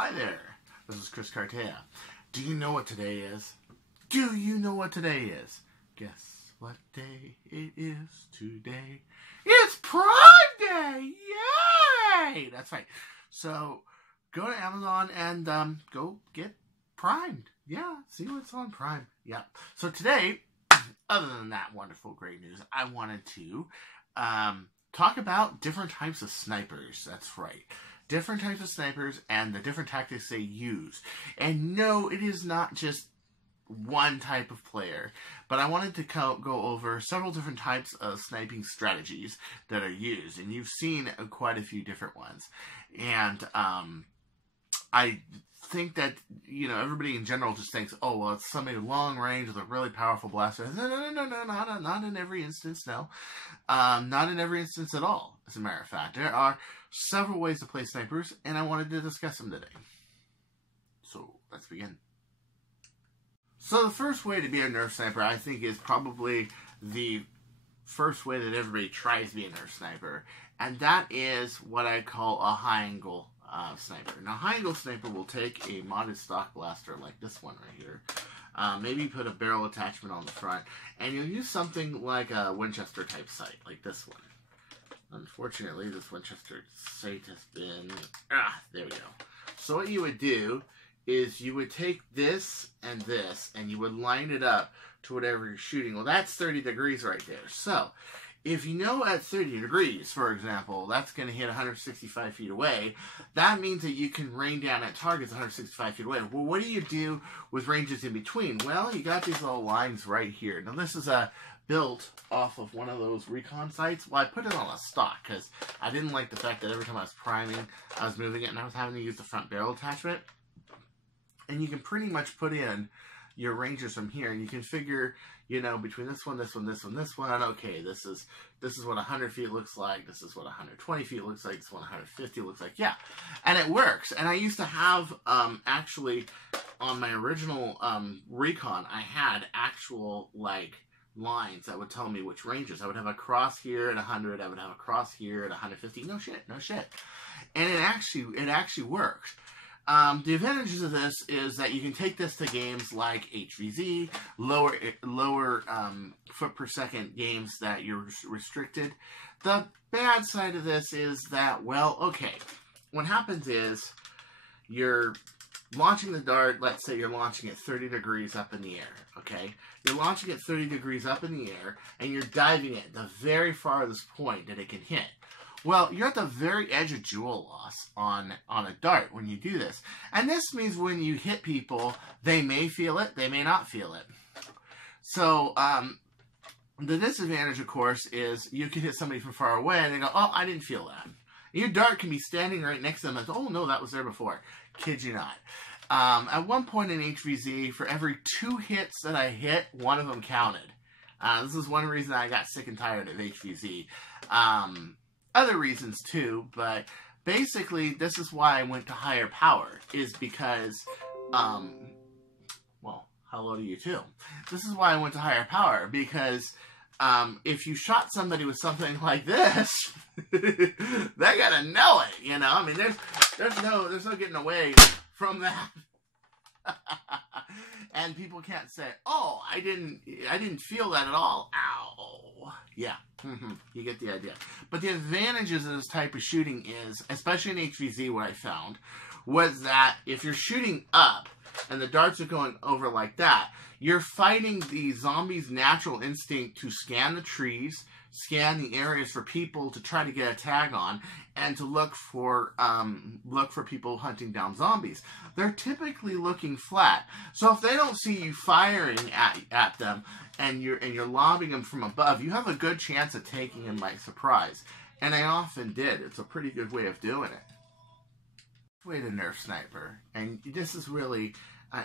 Hi there, this is Chris Cartea. Do you know what today is? Do you know what today is? Guess what day it is today? It's Prime Day! Yay! That's right. So, go to Amazon and go get primed. Yeah, see what's on Prime. Yeah. So today, other than that wonderful, great news, I wanted to talk about different types of snipers. That's right. Different types of snipers and the different tactics they use. And no, it is not just one type of player, but I wanted to go over several different types of sniping strategies that are used. And you've seen quite a few different ones. And I think that, you know, everybody in general just thinks, oh, well, it's somebody long range with a really powerful blaster. No, not in every instance, no. Not in every instance at all, as a matter of fact. There are several ways to play snipers, and I wanted to discuss them today. So, let's begin. So, the first way to be a Nerf sniper, I think, is probably the first way that everybody tries to be a Nerf sniper, and that is what I call a high-angle sniper. Now, high-angle sniper will take a modded stock blaster like this one right here, maybe put a barrel attachment on the front, and you'll use something like a Winchester type sight, like this one. Unfortunately, this Winchester sight has been... there we go. So what you would do is you would take this, and you would line it up to whatever you're shooting. Well, that's 30 degrees right there. So, if you know at 30 degrees, for example, that's going to hit 165 feet away, that means that you can rain down at targets 165 feet away. Well, what do you do with ranges in between? Well, you got these little lines right here. Now, this is built off of one of those recon sites. Well, I put it on a stock because I didn't like the fact that every time I was priming, I was moving it and I was having to use the front barrel attachment. And you can pretty much put in your ranges from here, and you can figure, you know, between this one, this one, this one, this one, okay, this is what 100 feet looks like, this is what 120 feet looks like, this is what 150 looks like, yeah. And it works. And I used to have, actually, on my original recon, I had actual, like, lines that would tell me which ranges. I would have a cross here at 100, I would have a cross here at 150, no shit. And it actually worked. The advantages of this is that you can take this to games like HVZ, lower foot per second games that you're restricted. The bad side of this is that, well, okay, what happens is you're launching the dart, let's say you're launching it 30 degrees up in the air, okay? You're launching it 30 degrees up in the air, and you're diving it the very farthest point that it can hit. Well, you're at the very edge of jewel loss on a dart when you do this. And this means when you hit people, they may feel it, they may not feel it. So, the disadvantage, of course, is you can hit somebody from far away and they go, oh, I didn't feel that. Your dart can be standing right next to them and, oh, no, that was there before. Kid you not. At one point in HVZ, for every 2 hits that I hit, one of them counted. This is one reason I got sick and tired of HVZ. Other reasons too, but basically this is why I went to higher power, is because, well, hello to you too. This is why I went to higher power, because if you shot somebody with something like this, they gotta know it, you know? I mean, there's no getting away from that. And people can't say, oh, I didn't feel that at all. Ow. Yeah. You get the idea. But the advantages of this type of shooting is, especially in HVZ, what I found, was that if you're shooting up and the darts are going over like that, you're fighting the zombie's natural instinct to scan the trees, scan the areas for people to try to get a tag on, and to look for people hunting down zombies. They're typically looking flat. So if they don't see you firing at them and you're lobbing them from above, you have a good chance of taking them by surprise. And I often did. It's a pretty good way of doing it. Way to Nerf sniper. And this is really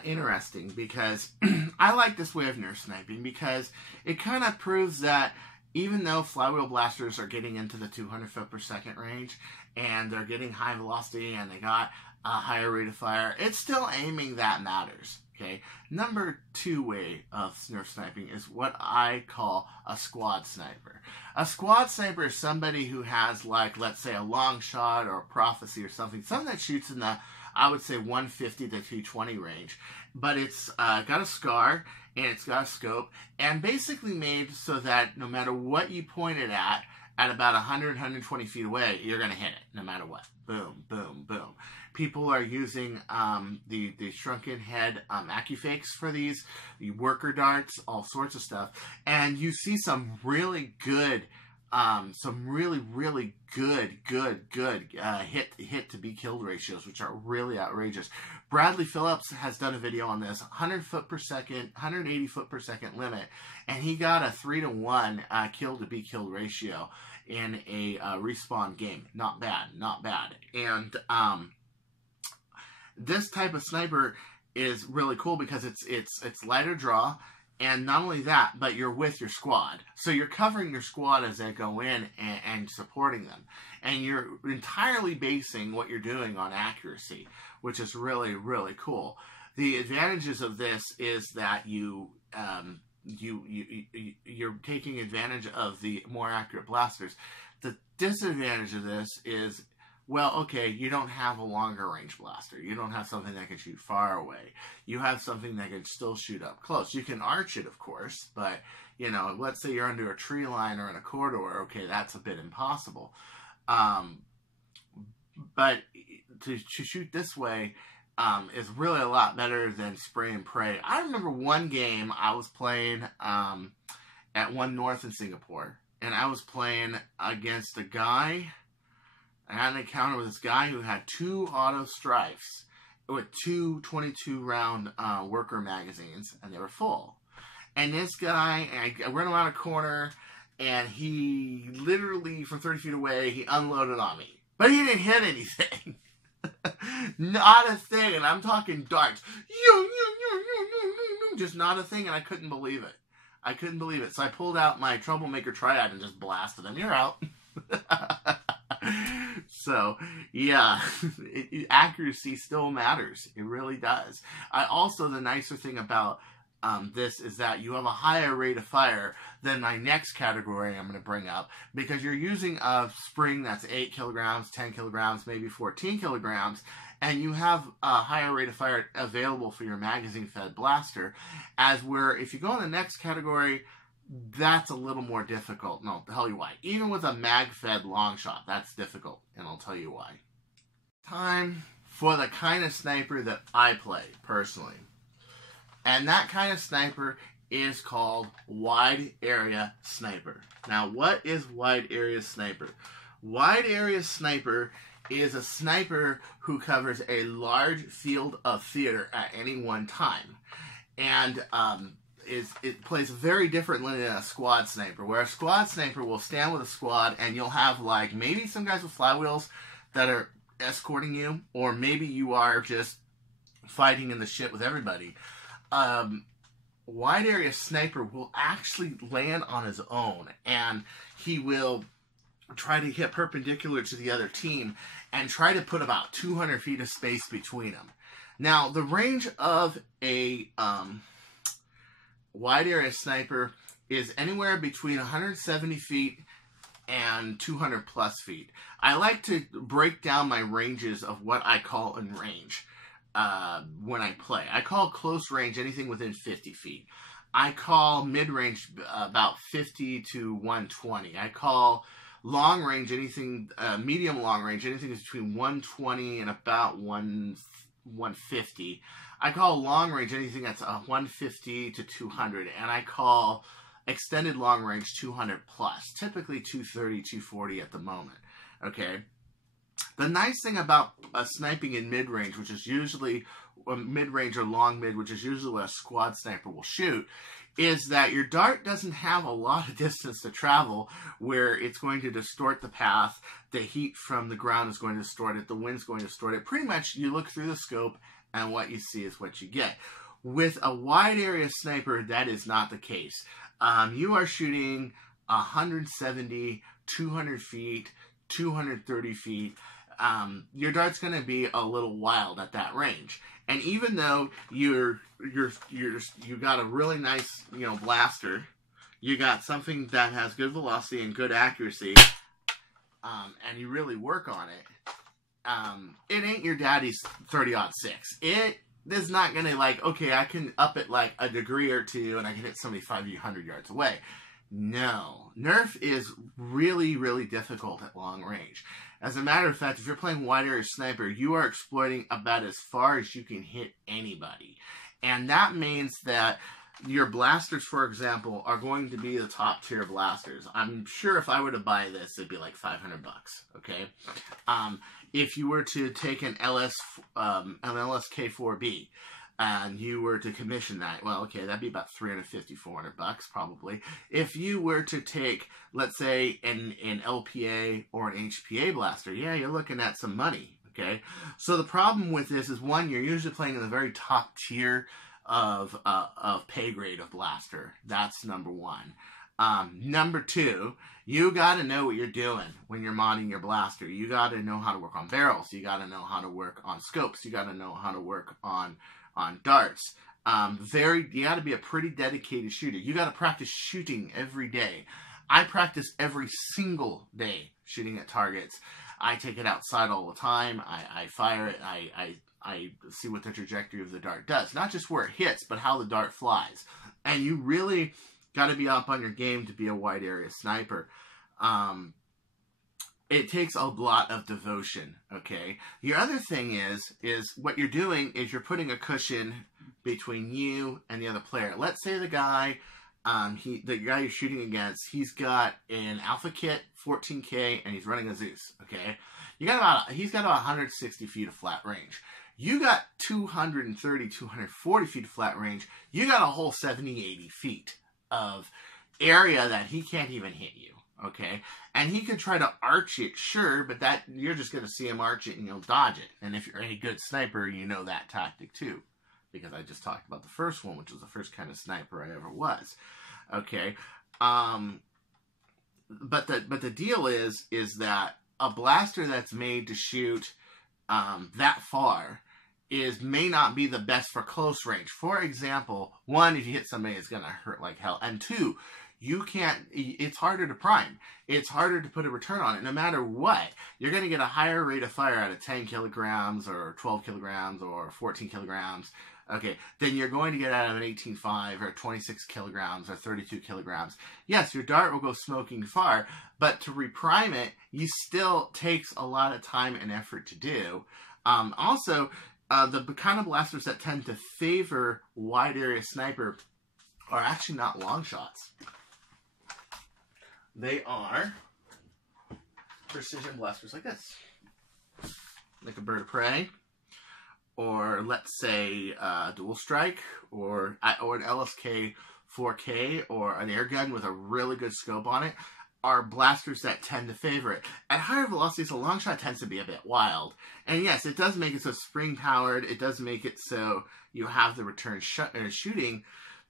interesting because I like this way of Nerf sniping because it kind of proves that even though flywheel blasters are getting into the 200 foot per second range and they're getting high velocity and they got a higher rate of fire, it's still aiming that matters. Okay, number 2 way of Nerf sniping is what I call a squad sniper. A squad sniper is somebody who has, like, let's say a long shot or a prophecy or something that shoots in the, I would say, 150 to 220 range, but it's got a SCAR and it's got a scope, and basically made so that no matter what you point it at about 100, 120 feet away, you're going to hit it, no matter what. Boom, boom, boom. People are using the shrunken head AccuFakes for these, the worker darts, all sorts of stuff. And you see some really good, some really good hit to be killed ratios, which are really outrageous. Bradley Phillips has done a video on this, 100 foot per second, 180 foot per second limit, and he got a 3-to-1 kill to be killed ratio in a respawn game. Not bad, not bad. And this type of sniper is really cool because it's lighter draw, and not only that, but you're with your squad. So you're covering your squad as they go in and supporting them. And you're entirely basing what you're doing on accuracy, which is really, really cool. The advantages of this is that you're taking advantage of the more accurate blasters. The disadvantage of this is, well, okay, you don't have a longer range blaster. You don't have something that can shoot far away. You have something that can still shoot up close. You can arch it, of course, but, you know, let's say you're under a tree line or in a corridor, okay, that's a bit impossible. But to shoot this way is really a lot better than spray and pray. I remember one game I was playing at One North in Singapore, and I was playing against a guy. I had an encounter with this guy who had 2 auto strifes with 2 22-round worker magazines, and they were full. And this guy, I ran around a corner, and he literally, from 30 feet away, he unloaded on me. But he didn't hit anything. Not a thing, and I'm talking darts. Just not a thing, and I couldn't believe it. I couldn't believe it. So I pulled out my Troublemaker Triad and just blasted him. You're out. So, yeah, accuracy still matters. It really does. Also, the nicer thing about this is that you have a higher rate of fire than my next category I'm going to bring up, because you're using a spring that's 8 kilograms, 10 kilograms, maybe 14 kilograms, and you have a higher rate of fire available for your magazine-fed blaster, as where if you go in the next category, that's a little more difficult. No, I'll tell you why. Even with a mag-fed long shot, that's difficult, and I'll tell you why. Time for the kind of sniper that I play, personally. And that kind of sniper is called wide area sniper. Now, what is wide area sniper? Wide area sniper is a sniper who covers a large field of theater at any one time. And it plays very differently than a squad sniper, where a squad sniper will stand with a squad and you'll have, like, maybe some guys with flywheels that are escorting you, or maybe you are just fighting in the shit with everybody. Wide area sniper will actually land on his own, and he will try to hit perpendicular to the other team and try to put about 200 feet of space between them. Now, the range of a wide area sniper is anywhere between 170 feet and 200 plus feet. I like to break down my ranges of what I call in range when I play. I call close range anything within 50 feet. I call mid-range about 50 to 120. I call long range anything, medium long range, anything is between 120 and about 150. I call long range anything that's 150 to 200, and I call extended long range 200 plus, typically 230, 240 at the moment. Okay. The nice thing about sniping in mid-range, which is usually mid-range or long mid, which is usually what a squad sniper will shoot, is that your dart doesn't have a lot of distance to travel, where it's going to distort the path, the heat from the ground is going to distort it, the wind's going to distort it. Pretty much you look through the scope and what you see is what you get. With a wide area sniper, that is not the case. You are shooting 170, 200 feet, 230 feet. your dart's going to be a little wild at that range. And even though you got a really nice, blaster, you got something that has good velocity and good accuracy, and you really work on it, it ain't your daddy's 30-06. It is not going to, like, okay, I can up it like a degree or two and I can hit somebody 500 yards away. No. Nerf is really, really difficult at long range. As a matter of fact, if you're playing wide area sniper, you are exploiting about as far as you can hit anybody. And that means that your blasters, for example, are going to be the top tier blasters. I'm sure if I were to buy this, it'd be like $500, okay? If you were to take an LSK4B, and you were to commission that, well, okay, that'd be about $350, $400 probably. If you were to take, let's say, an LPA or an HPA blaster, yeah, you're looking at some money, okay? So the problem with this is, one, you're usually playing in the very top tier of pay grade of blaster. That's number one. Number two, you got to know what you're doing when you're modding your blaster. You got to know how to work on barrels. You got to know how to work on scopes. You got to know how to work on darts. You got to be a pretty dedicated shooter. You got to practice shooting every day. I practice every single day shooting at targets. I take it outside all the time. I fire it. I see what the trajectory of the dart does. Not just where it hits, but how the dart flies. And you really got to be up on your game to be a wide area sniper. It takes a lot of devotion, okay? Your other thing is what you're doing is you're putting a cushion between you and the other player. Let's say the guy, the guy you're shooting against, he's got an Alpha Kit 14K and he's running a Zeus, okay? He's got about 160 feet of flat range. You got 230, 240 feet of flat range. You got a whole 70, 80 feet of area that he can't even hit you. Okay, and he could try to arch it, sure, but that you're just going to see him arch it and you'll dodge it. And if you're a good sniper, you know that tactic too, because I just talked about the first one, which was the first kind of sniper I ever was. Okay, but the deal is that a blaster that's made to shoot that far may not be the best for close range. For example, one, if you hit somebody, it's going to hurt like hell, and two, it's harder to prime. It's harder to put a return on it. No matter what, you're going to get a higher rate of fire out of 10 kilograms or 12 kilograms or 14 kilograms, okay, than you're going to get out of an 18.5 or 26 kilograms or 32 kilograms. Yes, your dart will go smoking far, but to reprime it, you still takes a lot of time and effort to do. Also, the kind of blasters that tend to favor wide area sniper are actually not long shots. They are precision blasters like this. Like a bird of prey, or let's say dual strike, or an LSK 4K, or an air gun with a really good scope on it, are blasters that tend to favor it. At higher velocities, a long shot tends to be a bit wild. And yes, it does make it so spring powered, it does make it so you have the return shooting,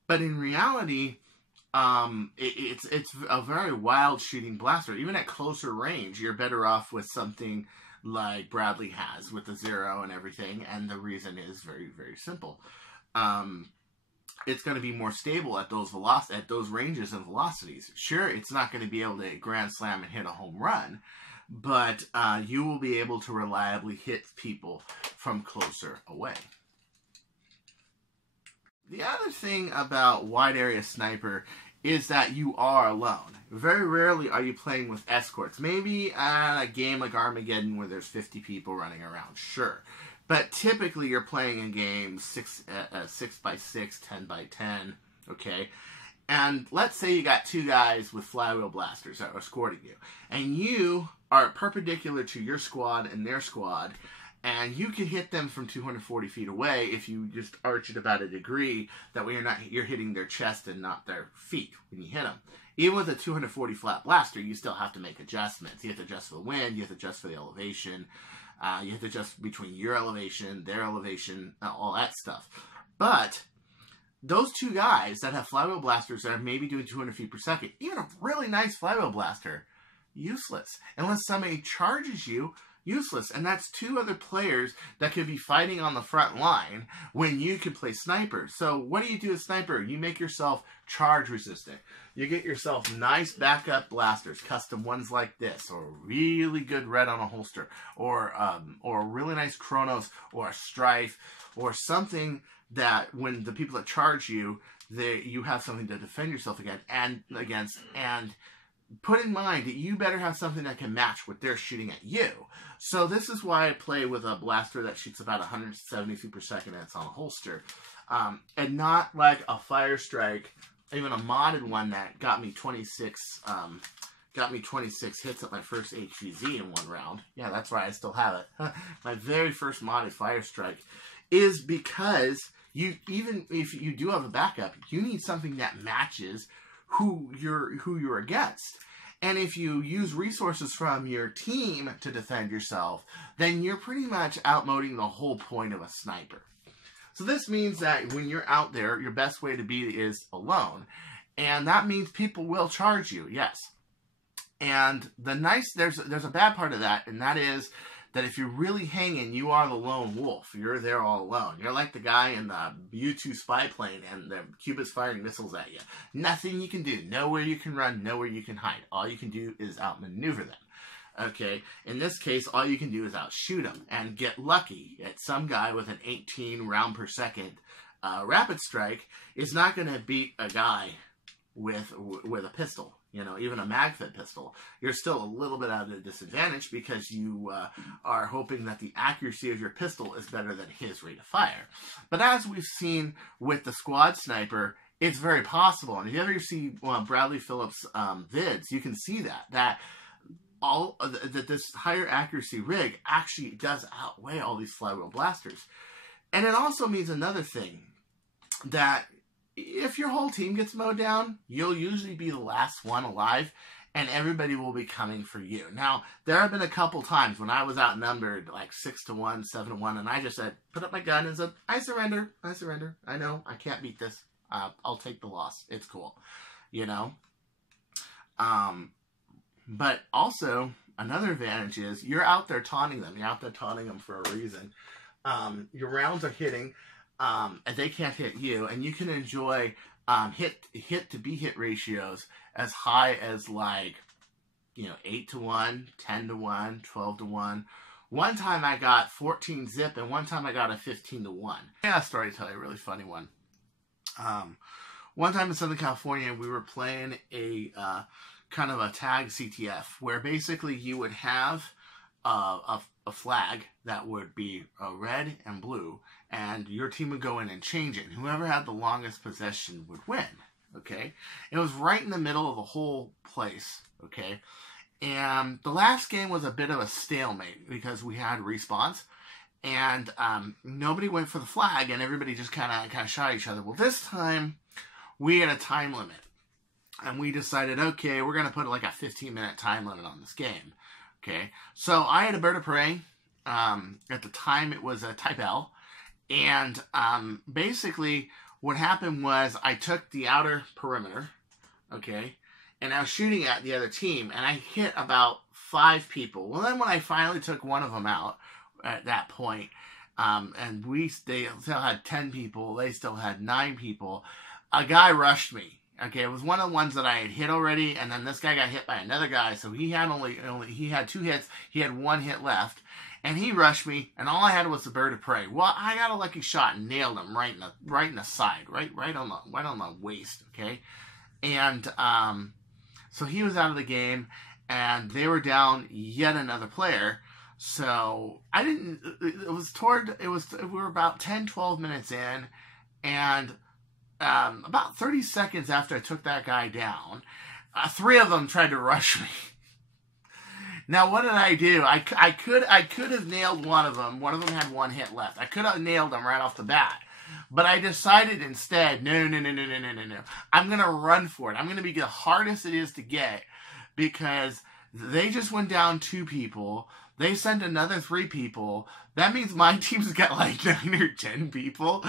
but in reality, it's a very wild shooting blaster. Even at closer range, you're better off with something like Bradley has with the Zero and everything, and the reason is very, very simple. It's going to be more stable at those ranges and velocities. Sure, it's not going to be able to grand slam and hit a home run, but you will be able to reliably hit people from closer away. The other thing about wide area sniper is that you are alone. Very rarely are you playing with escorts. Maybe at a game like Armageddon where there's 50 people running around, sure. But typically you're playing a game 6x6, 10x10, okay? And let's say you got two guys with flywheel blasters that are escorting you. And you are perpendicular to your squad and their squad, and you can hit them from 240 feet away if you just arch it about a degree. That way you're hitting their chest and not their feet when you hit them. Even with a 240 flat blaster, you still have to make adjustments. You have to adjust for the wind, you have to adjust for the elevation, you have to adjust between your elevation, their elevation, all that stuff. But those two guys that have flywheel blasters that are maybe doing 200 feet per second, even a really nice flywheel blaster, useless. Unless somebody charges you, useless. And that's two other players that could be fighting on the front line when you could play sniper. So what do you do as sniper? You make yourself charge resistant. You get yourself nice backup blasters, custom ones like this, or really good red on a holster, or a really nice Chronos, or a Strife, or something that when the people that charge you, you have something to defend yourself against. And put in mind that you better have something that can match what they're shooting at you. So this is why I play with a blaster that shoots about 170 feet per second and it's on a holster. And not like a Fire Strike, even a modded one that got me 26 hits at my first HVZ in one round. Yeah, that's right, I still have it. My very first modded Fire Strike is because even if you do have a backup, you need something that matches who you're against. And if you use resources from your team to defend yourself, then you're pretty much outmoding the whole point of a sniper. So this means that when you're out there, your best way to be is alone. And that means people will charge you, yes. And there's a bad part of that, and that is that if you're really hanging, you are the lone wolf. You're there all alone. You're like the guy in the U-2 spy plane and the Cuba's firing missiles at you. Nothing you can do. Nowhere you can run. Nowhere you can hide. All you can do is outmaneuver them. Okay? In this case, all you can do is outshoot them and get lucky at some guy with an 18 round per second rapid strike is not going to beat a guy with a pistol. You know, even a mag-fed pistol, you're still a little bit at a disadvantage because you are hoping that the accuracy of your pistol is better than his rate of fire. But as we've seen with the squad sniper, it's very possible. And if you ever see Bradley Phillips' vids, you can see that this higher accuracy rig actually does outweigh all these flywheel blasters. And it also means another thing, that if your whole team gets mowed down, you'll usually be the last one alive, and everybody will be coming for you. Now, there have been a couple times when I was outnumbered like 6-1, 7-1, and I just said, put up my gun and said, I surrender. I know, I can't beat this. I'll take the loss. It's cool. You know? But also, another advantage is you're out there taunting them. You're out there taunting them for a reason. Your rounds are hitting. And they can't hit you, and you can enjoy hit to be hit ratios as high as 8-1, 10-1, 12-1. One time I got 14 zip, and one time I got a 15-1. I got a story to tell you, a really funny one. One time in Southern California, we were playing a kind of a tag CTF, where basically you would have a flag that would be red and blue, and your team would go in and change it, and whoever had the longest possession would win, okay? It was right in the middle of the whole place, okay? And the last game was a bit of a stalemate because we had respawns, and nobody went for the flag, and everybody just kind of shot each other. Well, this time, we had a time limit, and we decided, okay, we're going to put like a 15-minute time limit on this game. Okay, so I had a bird of prey. At the time, it was a Type L. And basically, what happened was I took the outer perimeter, okay, and I was shooting at the other team, and I hit about 5 people. Well, then when I finally took one of them out at that point, and they still had 10 people, they still had 9 people, a guy rushed me. Okay, it was one of the ones that I had hit already, and then this guy got hit by another guy, so he had he had 2 hits, he had 1 hit left, and he rushed me, and all I had was the bird of prey. Well, I got a lucky shot and nailed him right in the side, right on the waist, okay? And so he was out of the game, and they were down yet another player. So we were about 10-12 minutes in, and about 30 seconds after I took that guy down, 3 of them tried to rush me. Now, what did I do? I could have nailed one of them. One of them had 1 hit left. I could have nailed him right off the bat. But I decided instead, no. I'm going to run for it. I'm going to be the hardest it is to get, because they just went down 2 people. They send another 3 people. That means my team's got like 9 or 10 people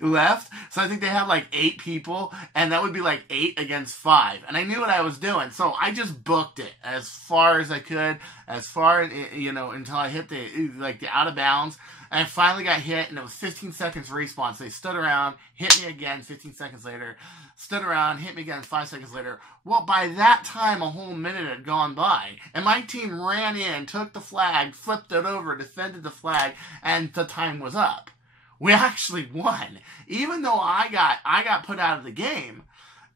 left. So I think they have like 8 people, and that would be like 8 against 5. And I knew what I was doing, so I just booked it as far as I could, as far, you know, until I hit the out of bounds. And I finally got hit, and it was 15 seconds respawn. So they stood around, hit me again 15 seconds later, stood around, hit me again 5 seconds later. Well, by that time, a whole minute had gone by, and my team ran in, took the flag, flipped it over, defended the flag, and the time was up. We actually won. Even though I got put out of the game,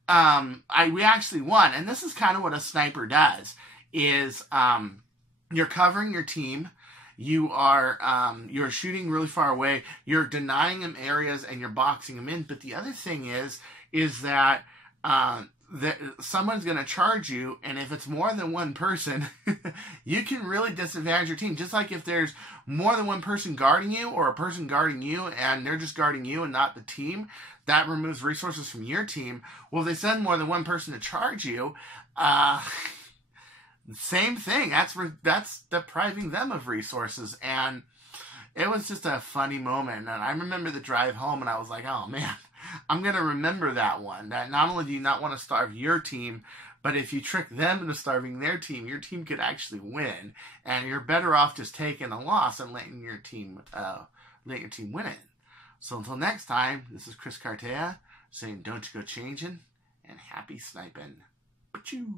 we actually won. And this is kind of what a sniper does, is you're covering your team. You're shooting really far away. You're denying them areas and you're boxing them in. But the other thing is that someone's going to charge you, and if it's more than one person, you can really disadvantage your team. Just like if there's more than one person guarding you, or a person guarding you, and they're just guarding you and not the team, that removes resources from your team. Well, if they send more than one person to charge you, same thing. That's depriving them of resources, and it was just a funny moment. And I remember the drive home, and I was like, oh man, I'm going to remember that one. That not only do you not want to starve your team, but if you trick them into starving their team, your team could actually win, and you're better off just taking a loss and letting your team win it. So until next time, this is Chris Cartea saying, don't you go changing, and happy sniping. Pachoo!